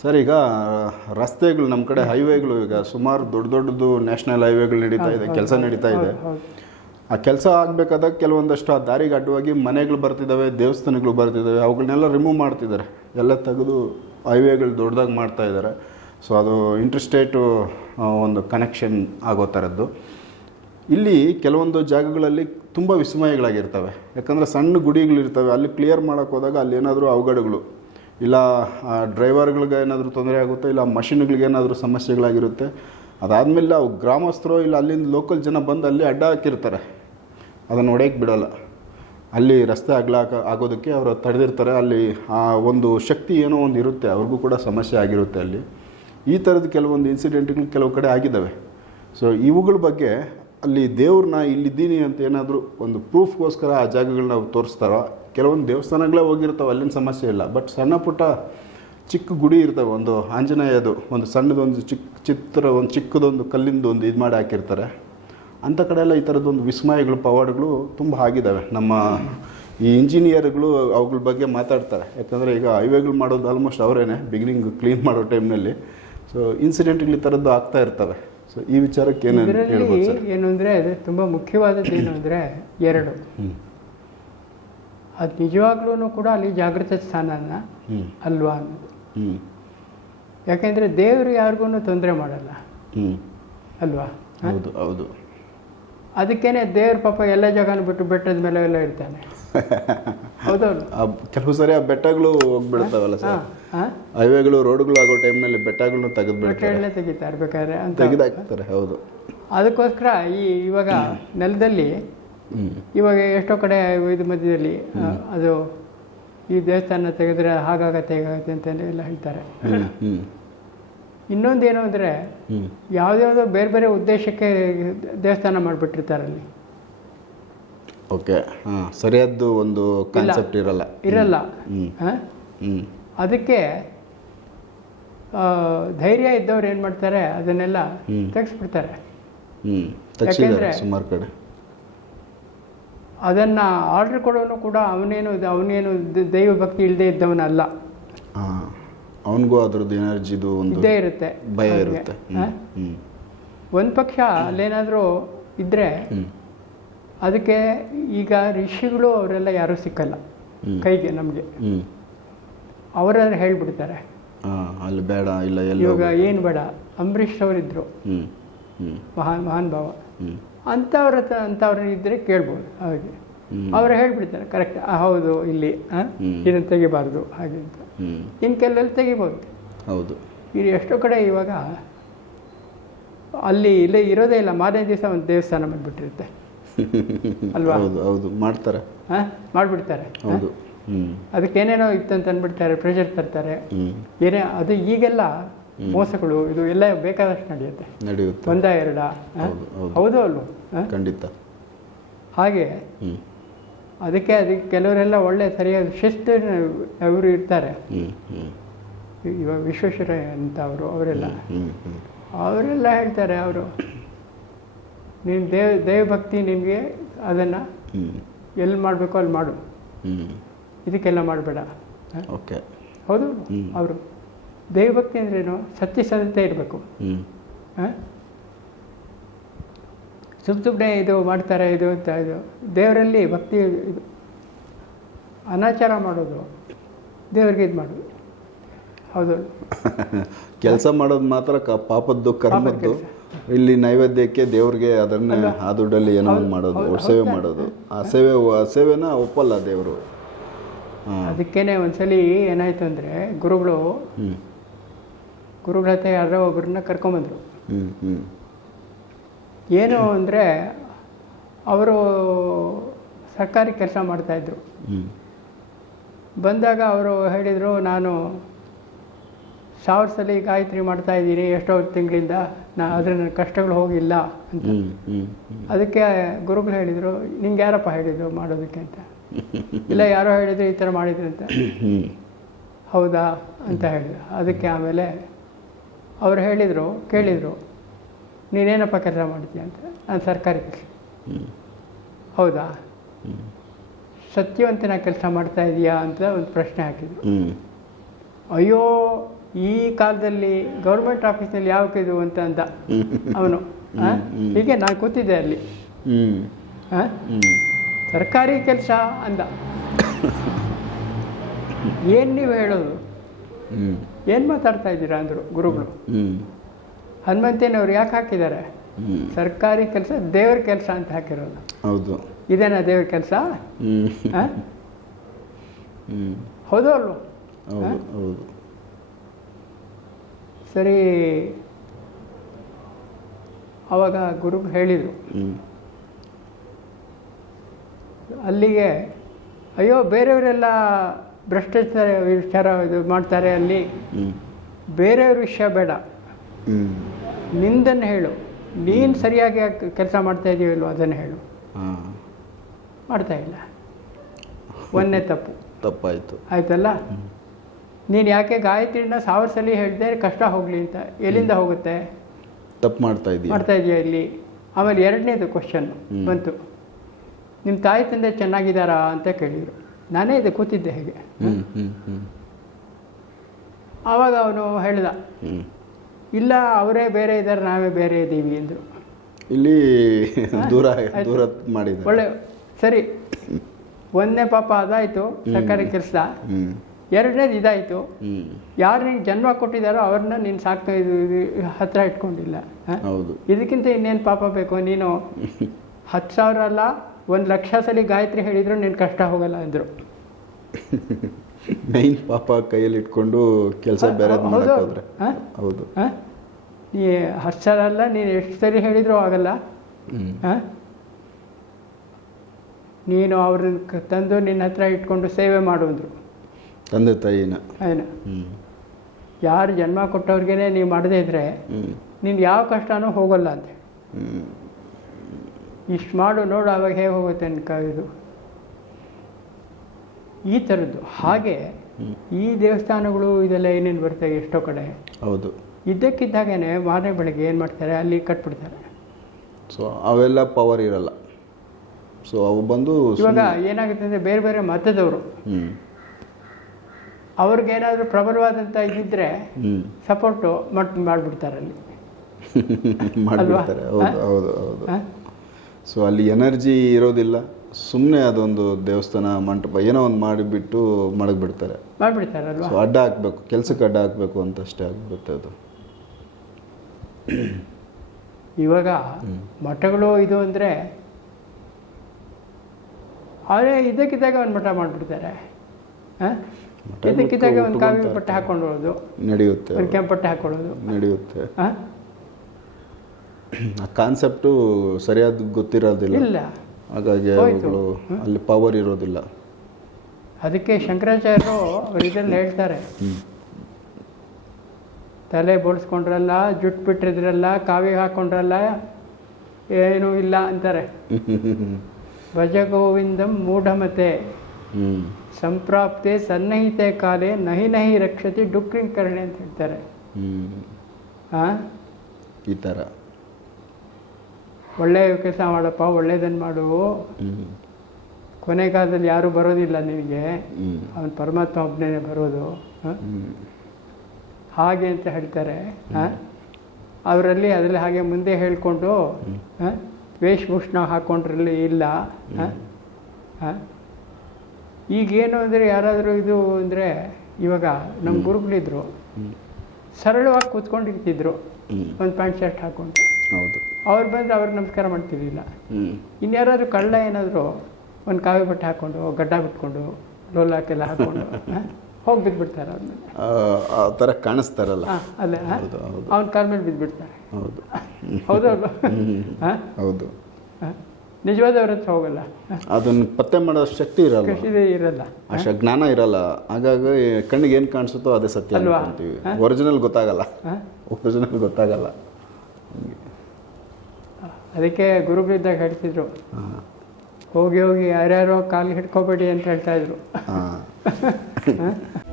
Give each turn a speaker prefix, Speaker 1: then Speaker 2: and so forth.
Speaker 1: Sir ಈಗ ರಸ್ತೆಗಳು ನಮ್ಮ ಕಡೆ ಹೈವೇಗಳು ಈಗ ಸುಮಾರು ದೊಡ್ಡ ದೊಡ್ಡದು ನ್ಯಾಷನಲ್ ಹೈವೇಗಳು ನಡೀತಾ ಇದೆ ಕೆಲಸ ನಡೀತಾ ಇದೆ. ಆ ಕೆಲಸ ಆಗಬೇಕಾದಾಗ ಕೆಲವೊಂದಷ್ಟು ಆ ದಾರಿಗೆ ಅಡ್ಡವಾಗಿ ಮನೆಗಳು ಬರ್ತಿದ್ದಾವೆ ದೇವಸ್ಥಾನಗಳು ಬರ್ತಿದ್ದಾವೆ ಅವುಗಳನ್ನೆಲ್ಲ ರಿಮೂವ್ ಮಾಡ್ತಿದ್ದಾರೆ. ಎಲ್ಲ ತೆಗೆದು ಹೈವೇಗಳು ದೊಡ್ಡದಾಗಿ ಮಾಡ್ತಾ ಇದ್ದಾರೆ. ಸೊ ಅದು ಇಂಟ್ರೆಸ್ಟೇಟು ಒಂದು ಕನೆಕ್ಷನ್ ಆಗೋ ಥರದ್ದು. ಇಲ್ಲಿ ಕೆಲವೊಂದು ಜಾಗಗಳಲ್ಲಿ ತುಂಬ ವಿಸ್ಮಯಗಳಾಗಿರ್ತವೆ. ಯಾಕಂದರೆ ಸಣ್ಣ ಗುಡಿಗಳಿರ್ತವೆ ಅಲ್ಲಿ ಕ್ಲಿಯರ್ ಮಾಡೋಕ್ಕೆ ಹೋದಾಗ ಅಲ್ಲಿ ಏನಾದರೂ ಅವಘಡಗಳು ಇಲ್ಲ ಡ್ರೈವರ್ಗಳಿಗೆ ಏನಾದರೂ ತೊಂದರೆ ಆಗುತ್ತೆ? ಇಲ್ಲ ಮಷಿನ್ಗಳಿಗೆ ಏನಾದರೂ ಸಮಸ್ಯೆಗಳಾಗಿರುತ್ತೆ? ಅದಾದಮೇಲೆ ಅವು ಗ್ರಾಮಸ್ಥರು ಇಲ್ಲ, ಅಲ್ಲಿಂದ ಲೋಕಲ್ ಜನ ಬಂದು ಅಲ್ಲಿ ಅಡ್ಡ ಹಾಕಿರ್ತಾರೆ. ಅದನ್ನು ಹೊಡೆಯಕ್ಕೆ ಬಿಡೋಲ್ಲ. ಅಲ್ಲಿ ರಸ್ತೆ ಆಗ್ಲಾಕ ಆಗೋದಕ್ಕೆ ಅವರು ತಡೆದಿರ್ತಾರೆ. ಅಲ್ಲಿ, ಆ, ಒಂದು ಶಕ್ತಿ ಏನೋ ಒಂದು ಇರುತ್ತೆ. ಅವ್ರಿಗೂ ಕೂಡ ಸಮಸ್ಯೆ ಆಗಿರುತ್ತೆ ಅಲ್ಲಿ. ಈ ಥರದ ಕೆಲವೊಂದು ಇನ್ಸಿಡೆಂಟ್ಗಳು ಕೆಲವು ಕಡೆ ಆಗಿದ್ದಾವೆ. ಸೊ ಇವುಗಳ ಬಗ್ಗೆ ಅಲ್ಲಿ ದೇವ್ರನ್ನ ಇಲ್ಲಿದ್ದೀನಿ ಅಂತ ಏನಾದರೂ ಒಂದು ಪ್ರೂಫ್ಗೋಸ್ಕರ ಆ ಜಾಗಗಳನ್ನ ತೋರಿಸ್ತಾರೋ? ಕೆಲವೊಂದು ದೇವಸ್ಥಾನಗಳೇ ಹೋಗಿರ್ತಾವೆ ಅಲ್ಲಿನ ಸಮಸ್ಯೆ ಇಲ್ಲ. ಬಟ್ ಸಣ್ಣ ಪುಟ್ಟ ಚಿಕ್ಕ ಗುಡಿ ಇರ್ತವೆ ಒಂದು ಆಂಜನೇಯದು ಒಂದು ಸಣ್ಣದೊಂದು ಚಿಕ್ಕ ಚಿತ್ರ ಒಂದು ಚಿಕ್ಕದೊಂದು ಕಲ್ಲಿಂದು ಒಂದು ಇದು ಮಾಡಿ ಹಾಕಿರ್ತಾರೆ. ಅಂಥ ಕಡೆ ಎಲ್ಲ ಈ ಥರದ್ದೊಂದು ವಿಸ್ಮಯಗಳು ಪವಾಡಗಳು ತುಂಬ ಆಗಿದ್ದಾವೆ. ನಮ್ಮ ಈ ಇಂಜಿನಿಯರ್ಗಳು ಅವುಗಳ ಬಗ್ಗೆ ಮಾತಾಡ್ತಾರೆ. ಯಾಕಂದರೆ ಈಗ ಹೈವೇಗಳು ಮಾಡೋದು ಆಲ್ಮೋಸ್ಟ್ ಅವರೇನೆ ಬಿಗಿನಿಂಗ್ ಕ್ಲೀನ್ ಮಾಡೋ ಟೈಮ್ನಲ್ಲಿ. ಸೊ ಇನ್ಸಿಡೆಂಟ್ಗಳು ಈ ಥರದ್ದು ಆಗ್ತಾ ಇರ್ತವೆ. ಸೊ ಈ ವಿಚಾರಕ್ಕೆ ಏನು
Speaker 2: ಏನು ಅಂದರೆ ಅದು ತುಂಬ ಮುಖ್ಯವಾದದ್ದು ಏನು ಅಂದರೆ ಎರಡು. ಅದು ನಿಜವಾಗ್ಲೂ ಕೂಡ ಅಲ್ಲಿ ಜಾಗೃತ
Speaker 1: ಸ್ಥಾನ
Speaker 2: ಅಲ್ವಾ ಅನ್ನೋದು. ಯಾಕೆಂದರೆ ದೇವರು ಯಾರಿಗೂ ತೊಂದರೆ ಮಾಡಲ್ಲ. ಅಲ್ವಾ?
Speaker 1: ಹೌದು ಹೌದು.
Speaker 2: ಅದಕ್ಕೇನೆ ದೇವ್ರ ಪಾಪ ಎಲ್ಲ ಜಾಗನೂ ಬಿಟ್ಟು ಬೆಟ್ಟದ ಮೇಲೆ ಎಲ್ಲ ಇರ್ತಾನೆ. ಹೌದೌದು.
Speaker 1: ಕೆಲವು ಸರಿ ಆ ಬೆಟ್ಟಗಳು ಹೋಗ್ಬಿಡ್ತಾವಲ್ಲ ಸರ್? ಹೈವೇಗಳು ರೋಡ್ಗಳು ಆಗೋ ಟೈಮ್ನಲ್ಲಿ ಬೆಟ್ಟಗಳನ್ನ ತೆಗೆದು
Speaker 2: ಬೆಟ್ಟ
Speaker 1: ಬಿಡ್ತಾರೆ
Speaker 2: ಎಣ್ಣೆ ತೆಗಿತಾರೆ ಬೇಕಾದ್ರೆ
Speaker 1: ತೆಗೆದಾಕ್ತಾರೆ ಹೌದು.
Speaker 2: ಅದಕ್ಕೋಸ್ಕರ ಈ ಇವಾಗ ನೆಲದಲ್ಲಿ ಇವಾಗ ಎಷ್ಟೋ ಕಡೆ ಇದು ಮಧ್ಯದಲ್ಲಿ ಅದು ಈ ದೇವಸ್ಥಾನ ತೆಗೆದ್ರೆ ಹಾಗಾಗತ್ತೆ ಹೀಗಾಗತ್ತೆ ಅಂತ ಎಲ್ಲ ಹೇಳ್ತಾರೆ. ಇನ್ನೊಂದೇನು ಅಂದರೆ ಯಾವುದ್ಯಾವುದೋ ಬೇರೆ ಬೇರೆ ಉದ್ದೇಶಕ್ಕೆ ದೇವಸ್ಥಾನ ಮಾಡಿಬಿಟ್ಟಿರ್ತಾರೆ ಅಲ್ಲಿ
Speaker 1: ಓಕೆ. ಹಾಂ ಸರಿಯಾದ್ದು ಒಂದು ಕಾನ್ಸೆಪ್ಟ್ ಇರಲ್ಲ.
Speaker 2: ಇರಲ್ಲ. ಅದಕ್ಕೆ ಧೈರ್ಯ ಇದ್ದವ್ರು ಏನು ಮಾಡ್ತಾರೆ ಅದನ್ನೆಲ್ಲ. ತೆಗೆಸ್ಬಿಡ್ತಾರೆ.
Speaker 1: ತಗ್ಸಿದ್ದಾರೆ ಸುಮಾರು ಕಡೆ.
Speaker 2: ಅದನ್ನು ಆರ್ಡರ್ ಕೊಡೋನು ಕೂಡ ಅವನೇನು ಅವನೇನು ದೈವ ಭಕ್ತಿ ಇಲ್ಲದೆ ಇದ್ದವನಲ್ಲ.
Speaker 1: ಅವನಿಗೂ ಅದ್ರದ್ದು ಎನರ್ಜಿದು ಒಂದು
Speaker 2: ಇದ್ದೇ ಇರುತ್ತೆ.
Speaker 1: ಭಯ. ಇರುತ್ತೆ.
Speaker 2: ಒಂದು ಪಕ್ಷ ಅಲ್ಲೇನಾದರೂ ಇದ್ದರೆ ಅದಕ್ಕೆ ಈಗ ಋಷಿಗಳು ಅವರೆಲ್ಲ ಯಾರೂ ಸಿಕ್ಕಲ್ಲ. ಕೈಗೆ ನಮಗೆ. ಅವರಾದ್ರೆ ಹೇಳ್ಬಿಡ್ತಾರೆ.
Speaker 1: ಅಲ್ಲಿ ಬೇಡ ಇಲ್ಲ
Speaker 2: ಇವಾಗ ಏನು ಬೇಡ. ಅಂಬರೀಷ್ ಅವರಿದ್ದರು ಮಹಾನ್ ಮಹಾನ್ ಭಾವ. ಅಂಥವ್ರ ಹತ್ರ ಅಂಥವ್ರ ಇದ್ದರೆ ಕೇಳ್ಬೋದು ಹಾಗೆ. ಅವರು ಹೇಳ್ಬಿಡ್ತಾರೆ ಕರೆಕ್ಟ್ ಹೌದು ಇಲ್ಲಿ. ಇದನ್ನು ತೆಗಿಬಾರ್ದು ಹಾಗೆ ಅಂತ. ಇನ್ನು ಕೆಲವಲ್ಲಿ ತೆಗಿಬೋದು.
Speaker 1: ಹೌದು.
Speaker 2: ಇದು ಎಷ್ಟೋ ಕಡೆ ಇವಾಗ ಅಲ್ಲಿ ಇಲ್ಲೇ ಇರೋದೇ ಇಲ್ಲ ಮಾರನೇ ದಿವಸ ಒಂದು ದೇವಸ್ಥಾನ ಬಂದ್ಬಿಟ್ಟಿರುತ್ತೆ. ಅಲ್ವಾ?
Speaker 1: ಹೌದು ಹೌದು ಮಾಡ್ತಾರೆ.
Speaker 2: ಹಾಂ ಮಾಡಿಬಿಡ್ತಾರೆ
Speaker 1: ಹೌದು ಅದಕ್ಕೆ
Speaker 2: ಅದಕ್ಕೇನೇನೋ ಇತ್ತು ಅಂತ ಅಂದ್ಬಿಡ್ತಾರೆ ಪ್ರೆಷರ್ ತರ್ತಾರೆ. ಏನೇ ಅದು ಈಗೆಲ್ಲ ಮೋಸಗಳು ಇದು ಎಲ್ಲ ಬೇಕಾದಷ್ಟು ನಡೆಯುತ್ತೆ.
Speaker 1: ನಡೆಯುತ್ತೆ.
Speaker 2: ಒಂದ ಎರಡ
Speaker 1: ಹೌದು,
Speaker 2: ಅಲ್ವ
Speaker 1: ಖಂಡಿತ.
Speaker 2: ಹಾಗೆ ಅದಕ್ಕೆ ಅದಕ್ಕೆ ಕೆಲವರೆಲ್ಲ ಒಳ್ಳೆ ಸರಿಯಾದ ಶಿಸ್ತು ಅವರು ಇರ್ತಾರೆ. ಇವಾಗ ವಿಶ್ವೇಶ್ವರ ಅಂತ ಅವರು ಅವರೆಲ್ಲ. ಅವರೆಲ್ಲ ಹೇಳ್ತಾರೆ ಅವರು ನೀನು ದೇವ ದೇವಭಕ್ತಿ ನಿಮಗೆ ಅದನ್ನು ಎಲ್ಲಿ ಮಾಡಬೇಕು ಅಲ್ಲಿ ಮಾಡು. ಇದಕ್ಕೆಲ್ಲ ಮಾಡಬೇಡ
Speaker 1: ಓಕೆ.
Speaker 2: ಹೌದು ಅವರು. ದೇವಭಕ್ತಿ ಅಂದ್ರೇನು ಸತ್ಯಸಂಧತೆ ಇರಬೇಕು ಸುಮ್ಮ ಸುಮ್ಮನೆ ಇದು ಮಾಡ್ತಾರೆ ಇದು ಅಂತ ಇದು. ದೇವರಲ್ಲಿ ಭಕ್ತಿ ಅನಾಚಾರ ಮಾಡೋದು ದೇವರಿಗೆ ಇದು ಮಾಡೋದು. ಹೌದು.
Speaker 1: ಕೆಲಸ ಮಾಡೋದು ಮಾತ್ರ ಪಾಪದ್ದು ಕರ್ಮದ್ದು. ಇಲ್ಲಿ ನೈವೇದ್ಯಕ್ಕೆ ದೇವ್ರಿಗೆ ಅದನ್ನೇ ಆ ದುಡ್ಡಲ್ಲಿ ಏನೋ ಒಂದು ಮಾಡೋದು ಸೇವೆ ಮಾಡೋದು. ಆ ಸೇವೆ ಆ ಸೇವೆನ ಒಪ್ಪಲ್ಲ ದೇವರು.
Speaker 2: ಅದಕ್ಕೇನೆ ಒಂದ್ಸಲಿ ಏನಾಯ್ತು ಅಂದ್ರೆ ಗುರುಗಳು ಗುರುಗಳ ಹತ್ರ ಯಾರೋ ಒಬ್ಬರನ್ನ ಕರ್ಕೊಂಬಂದರು. ಏನು ಅಂದರೆ ಅವರು ಸರ್ಕಾರಿ ಕೆಲಸ ಮಾಡ್ತಾಯಿದ್ರು ಬಂದಾಗ ಅವರು ಹೇಳಿದರು ನಾನು ಸಾವಿರ ಸಲ ಗಾಯತ್ರಿ ಮಾಡ್ತಾ ಇದ್ದೀನಿ ಎಷ್ಟೋ ತಿಂಗಳಿಂದ ನಾ ಆದರೆ ನನ್ನ ಕಷ್ಟಗಳು ಹೋಗಿಲ್ಲ ಅಂತ. ಅದಕ್ಕೆ ಗುರುಗಳು ಹೇಳಿದರು ನಿಂಗೆ ಯಾರಪ್ಪ ಹೇಳಿದರು ಮಾಡೋದಕ್ಕೆ ಅಂತ? ಇಲ್ಲ ಯಾರೋ ಹೇಳಿದ್ರು ಈ ಥರ ಮಾಡಿದ್ರು ಅಂತ. ಹೌದಾ? ಅಂತ ಹೇಳಿದ್ರು. ಅದಕ್ಕೆ ಆಮೇಲೆ ಅವ್ರು ಹೇಳಿದರು ಕೇಳಿದರು ನೀನೇನಪ್ಪ ಕೆಲಸ ಮಾಡ್ತೀಯ ಅಂತ. ನಾನು ಸರ್ಕಾರಿ
Speaker 1: ಕೃಷಿ.
Speaker 2: ಹೌದಾ? ಸತ್ಯವಂತನ ಕೆಲಸ ಮಾಡ್ತಾ ಇದೆಯಾ ಅಂತ ಒಂದು ಪ್ರಶ್ನೆ ಹಾಕಿದ್ರು. ಅಯ್ಯೋ ಈ ಕಾಲದಲ್ಲಿ ಗೌರ್ಮೆಂಟ್ ಆಫೀಸ್ನಲ್ಲಿ ಯಾವ ಕೈದು ಅಂತ ಅಂದ. ಅವನು? ಹೀಗೆ ನಾನು ಕೂತಿದ್ದೆ ಅಲ್ಲಿ? ಸರ್ಕಾರಿ ಕೆಲಸ ಅಂದ. ಏನು ನೀವು ಹೇಳೋದು? ಏನು ಮಾತಾಡ್ತಾ ಇದ್ದೀರಾ ಅಂದರು ಗುರುಗಳು? ಹನುಮಂತೇನವ್ರು ಯಾಕೆ ಹಾಕಿದ್ದಾರೆ? ಸರ್ಕಾರಿ ಕೆಲಸ ದೇವ್ರ ಕೆಲಸ ಅಂತ ಹಾಕಿರೋದು.
Speaker 1: ಹೌದು.
Speaker 2: ಇದೇನಾ ದೇವ್ರ ಕೆಲಸ? ಹೌದು ಅಲ್ವೋ? ಸರಿ. ಅವಾಗ ಗುರು ಹೇಳಿದರು. ಅಲ್ಲಿಗೆ ಅಯ್ಯೋ ಬೇರೆಯವರೆಲ್ಲ ಭ್ರಷ್ಟಾಚಾರ ವಿಚಾರ ಇದು ಮಾಡ್ತಾರೆ ಅಲ್ಲಿ. ಬೇರೆಯವ್ರ ವಿಷಯ ಬೇಡ. ನಿಂದನ್ನು ಹೇಳು. ನೀನು ಸರಿಯಾಗಿ ಕೆಲಸ ಮಾಡ್ತಾ ಇದೀವಲ್ವ ಅದನ್ನು ಹೇಳು. ಮಾಡ್ತಾ ಇಲ್ಲ. ಒಂದೇ ತಪ್ಪು.
Speaker 1: ತಪ್ಪಾಯಿತು.
Speaker 2: ಆಯ್ತಲ್ಲ? ನೀನು ಯಾಕೆ ಗಾಯತ್ರಿನ ಸಾವಿರ ಸಲ ಹೇಳಿದೆ ಕಷ್ಟ ಹೋಗಲಿ ಅಂತ. ಎಲ್ಲಿಂದ ಹೋಗುತ್ತೆ?
Speaker 1: ತಪ್ಪು ಮಾಡ್ತಾ ಇದೀಯ.
Speaker 2: ಮಾಡ್ತಾ ಇದೆಯಾ ಇಲ್ಲಿ. ಆಮೇಲೆ ಎರಡನೇದು ಕ್ವಶನ್ ಬಂತು. ನಿಮ್ಮ ತಾಯಿ ತಂದೆ ಚೆನ್ನಾಗಿದ್ದಾರಾ ಅಂತ ಕೇಳಿದರು. ನಾನೇ ಇದೆ ಕೂತಿದ್ದೆ ಹೇಗೆ? ಆವಾಗ ಅವನು ಹೇಳ್ದ ಇಲ್ಲ ಅವರೇ ಬೇರೆ ಇದ್ದಾರೆ ನಾವೇ ಬೇರೆ ಇದ್ದೀವಿ ಅಂದರು
Speaker 1: ಇಲ್ಲಿ ದೂರ. ದೂರ ಮಾಡಿದ
Speaker 2: ಒಳ್ಳೆ ಸರಿ. ಒಂದನೇ ಪಾಪ ಅದಾಯಿತು ಸರ್ಕಾರಿ ಕೆಲಸ. ಎರಡನೇದು ಇದಾಯಿತು. ಯಾರು ನಿಂಗೆ ಜನ್ಮ ಕೊಟ್ಟಿದ್ದಾರೋ ಅವ್ರನ್ನ ನೀನು ಸಾಕ ಇದು ಹತ್ತಿರ ಹತ್ರ ಇಟ್ಕೊಂಡಿಲ್ಲ.
Speaker 1: ಹೌದು.
Speaker 2: ಇದಕ್ಕಿಂತ ಇನ್ನೇನು ಪಾಪ ಬೇಕು? ನೀನು ಹತ್ತು ಸಾವಿರ ಅಲ್ಲ ಒಂದು ಲಕ್ಷ ಸಲ ಗಾಯತ್ರಿ ಹೇಳಿದ್ರು ನಿನ್ನ ಕಷ್ಟ ಹೋಗಲ್ಲ ಅಂದರು.
Speaker 1: ಮೈನ್ ಪಾಪ ಕೈಯಲ್ಲಿ ಇಟ್ಕೊಂಡು ಕೆಲಸ ಬೇರೆ
Speaker 2: ಹೌದು. ನೀ ಹತ್ತು ಅಲ್ಲ ನೀನು ಎಷ್ಟು ಸರಿ ಹೇಳಿದರೂ ಆಗಲ್ಲ. ಹಾಂ? ನೀನು ಅವ್ರನ್ನ ತಂದು ನಿನ್ನ ಹತ್ರ ಇಟ್ಕೊಂಡು ಸೇವೆ ಮಾಡುವಂದ್ರು
Speaker 1: ತಂದೆ ತಾಯಿನ.
Speaker 2: ಏನ? ಯಾರು ಜನ್ಮ ಕೊಟ್ಟವ್ರಿಗೇ ನೀವು ಮಾಡದೇ ಇದ್ದರೆ ನಿನ್ನ ಯಾವ ಕಷ್ಟನೂ ಹೋಗಲ್ಲ ಅಂತ ಇಷ್ಟು ಮಾಡು ನೋಡು ಅವಾಗ ಹೇಗೆ ಹೋಗುತ್ತೆ ಅನ್ಕ ಇದು ಈ ಥರದ್ದು. ಹಾಗೆ ಈ ದೇವಸ್ಥಾನಗಳು ಇದೆಲ್ಲ ಏನೇನು ಬರ್ತವೆ ಎಷ್ಟೋ ಕಡೆ.
Speaker 1: ಹೌದು.
Speaker 2: ಇದ್ದಕ್ಕಿದ್ದಾಗೇ ಮಾರನೇ ಬೆಳಗ್ಗೆ ಏನು ಮಾಡ್ತಾರೆ ಅಲ್ಲಿ ಕಟ್ಬಿಡ್ತಾರೆ.
Speaker 1: ಸೊ ಅವೆಲ್ಲ ಪವರ್ ಇರಲ್ಲ. ಸೊ ಅವು ಬಂದು
Speaker 2: ಇವಾಗ ಏನಾಗುತ್ತೆ ಅಂದರೆ ಬೇರೆ ಬೇರೆ ಮತದವರು. ಅವ್ರಿಗೇನಾದರೂ ಪ್ರಬಲವಾದಂಥ ಇದ್ದಿದ್ರೆ ಸಪೋರ್ಟು ಮಟ್ ಮಾಡಿಬಿಡ್ತಾರೆ ಅಲ್ಲಿ
Speaker 1: ಮಾಡಿಬಿಡ್ತಾರೆ. ಹೌದು ಹೌದು ಹೌದು. ಸೊ ಅಲ್ಲಿ ಎನರ್ಜಿ ಇರೋದಿಲ್ಲ. ಸುಮ್ಮನೆ ಅದೊಂದು ದೇವಸ್ಥಾನ ಮಂಟಪ ಏನೋ ಒಂದು ಮಾಡಿಬಿಟ್ಟು ಮಡಗ್ಬಿಡ್ತಾರೆ.
Speaker 2: ಮಾಡಿಬಿಡ್ತಾರಲ್ವಾ?
Speaker 1: ಸೊ ಅಡ್ಡ ಹಾಕ್ಬೇಕು ಕೆಲಸಕ್ಕೆ ಅಡ್ಡ ಹಾಕ್ಬೇಕು ಅಂತ ಅಷ್ಟೇ ಆಗಿಬಿಡುತ್ತೆ ಅದು.
Speaker 2: ಇವಾಗ. ಮಠಗಳು ಇದು ಅಂದರೆ ಆದರೆ ಇದಕ್ಕಿದ್ದಾಗ ಒಂದು ಮಠ ಮಾಡಿಬಿಡ್ತಾರೆ. ಇದಕ್ಕಿದ್ದಾಗ ಒಂದು ಕಾವಿ
Speaker 1: ಪಟ್ಟೆ
Speaker 2: ಹಾಕ್ಕೊಂಡು ಹಾಕ್ಕೊಳ್ಳೋದು
Speaker 1: ನಡೆಯುತ್ತೆ
Speaker 2: ಒಂದು ಕೆಂಪು ಪಟ್ಟೆ ಹಾಕ್ಕೊಳ್ಳೋದು
Speaker 1: ನಡೆಯುತ್ತೆ.
Speaker 2: ಹಾಂ?
Speaker 1: ಆ ಕಾನ್ಸೆಪ್ಟು ಸರಿಯಾದ ಗೊತ್ತಿರೋದಿಲ್ಲ.
Speaker 2: ಇಲ್ಲ.
Speaker 1: ಹಾಗಾಗಿ ಅವುಗಳು ಅಲ್ಲಿ ಪವರ್ ಇರೋದಿಲ್ಲ.
Speaker 2: ಅದಕ್ಕೆ ಶಂಕರಾಚಾರ್ಯರು ಇದನ್ನು ಹೇಳ್ತಾರೆ. ತಲೆ ಬೋಳ್ಸ್ಕೊಂಡ್ರಲ್ಲ ಜುಟ್ಟು ಬಿಟ್ಟಿದ್ರಲ್ಲ ಕಾವಿ ಹಾಕೊಂಡ್ರಲ್ಲ ಏನೂ ಇಲ್ಲ ಅಂತಾರೆ. ಭಜ ಗೋವಿಂದಂ ಮೂಢಮತೆ ಸಂಪ್ರಾಪ್ತೆ ಸನ್ನಹಿತೆ ಕಾಲೇ ನಹಿ ನಹಿ ರಕ್ಷತಿ ಡುಕ್ರಿಂಗ್ ಕರಣೆ ಅಂತ ಹೇಳ್ತಾರೆ. ಹಾಂ
Speaker 1: ಈ ಥರ
Speaker 2: ಒಳ್ಳೆಯ ಕೆಲಸ ಮಾಡಪ್ಪ ಒಳ್ಳೇದನ್ನು ಮಾಡು. ಕೊನೆ ಕಾಲದಲ್ಲಿ ಯಾರೂ ಬರೋದಿಲ್ಲ ನಿನಗೆ. ಅವನು ಪರಮಾತ್ಮ ಒಬ್ಬನೇ ಬರೋದು. ಹ? ಹಾಗೆ ಅಂತ ಹೇಳ್ತಾರೆ. ಹಾಂ? ಅವರಲ್ಲಿ ಅದರಲ್ಲಿ ಹಾಗೆ ಮುಂದೆ ಹೇಳಿಕೊಂಡು ಹಾಂ? ವೇಷಭೂಷಣ ಹಾಕ್ಕೊಂಡ್ರಲ್ಲಿ ಇಲ್ಲ. ಹಾಂ? ಹಾಂ? ಈಗೇನು ಅಂದರೆ ಯಾರಾದರೂ ಇದು ಅಂದರೆ ಇವಾಗ ನಮ್ಮ ಗುರುಗಳಿದ್ರು. ಸರಳವಾಗಿ ಕೂತ್ಕೊಂಡಿರ್ತಿದ್ರು. ಒಂದು ಪ್ಯಾಂಟ್ ಶರ್ಟ್ ಹಾಕ್ಕೊಂಡು
Speaker 1: ಹೌದು.
Speaker 2: ಅವ್ರು ಬಂದರೆ ಅವ್ರಿಗೆ ನಮಸ್ಕಾರ ಮಾಡ್ತಿರ್ಲಿಲ್ಲ.
Speaker 1: ಹ್ಞೂ
Speaker 2: ಇನ್ಯಾರಾದರೂ ಕಳ್ಳ ಏನಾದರೂ ಒಂದು ಕಾವಿ ಬಟ್ಟೆ ಹಾಕ್ಕೊಂಡು ಗಡ್ಡ ಬಿಟ್ಕೊಂಡು ಲೋಲಾಕೆಲ್ಲ ಹಾಕ್ಕೊಂಡು ಹೋಗಿ ಬಿದ್ದುಬಿಡ್ತಾರೆ ಅವ್ರನ್ನ
Speaker 1: ಆ ಥರ ಕಾಣಿಸ್ತಾರಲ್ಲ.
Speaker 2: ಅಲ್ಲ ಅವನ ಕಾಲ ಮೇಲೆ ಬಿದ್ದುಬಿಡ್ತಾರೆ
Speaker 1: ಹೌದು. ಹೌದು
Speaker 2: ಹೌದು.
Speaker 1: ಹೌದು.
Speaker 2: ನಿಜವಾದವ್ರ ಹತ್ರ ಹೋಗಲ್ಲ.
Speaker 1: ಅದನ್ನ ಪತ್ತೆ ಮಾಡೋ ಶಕ್ತಿ ಇರಲ್ಲ.
Speaker 2: ಇರಲ್ಲ.
Speaker 1: ಅಷ್ಟ ಜ್ಞಾನ ಇರಲ್ಲ. ಹಾಗಾಗಿ ಕಣ್ಣಿಗೆ ಏನು ಕಾಣಿಸುತ್ತೋ ಅದೇ ಸತ್ಯ
Speaker 2: ಅಲ್ವಾ?
Speaker 1: ಅಂತೀವಿ? ಒರಿಜಿನಲ್ ಗೊತ್ತಾಗಲ್ಲ. ಒರಿಜಿನಲ್ ಗೊತ್ತಾಗಲ್ಲ.
Speaker 2: ಅದಕ್ಕೆ ಗುರುಗಳಿದ್ದಾಗ ಹೇಳ್ತಿದ್ರು ಹೋಗಿ ಹೋಗಿ ಯಾರ್ಯಾರೋ ಕಾಲು ಹಿಡ್ಕೋಬೇಡಿ ಅಂತ ಹೇಳ್ತಾ ಇದ್ರು.
Speaker 1: ಹಾಂ?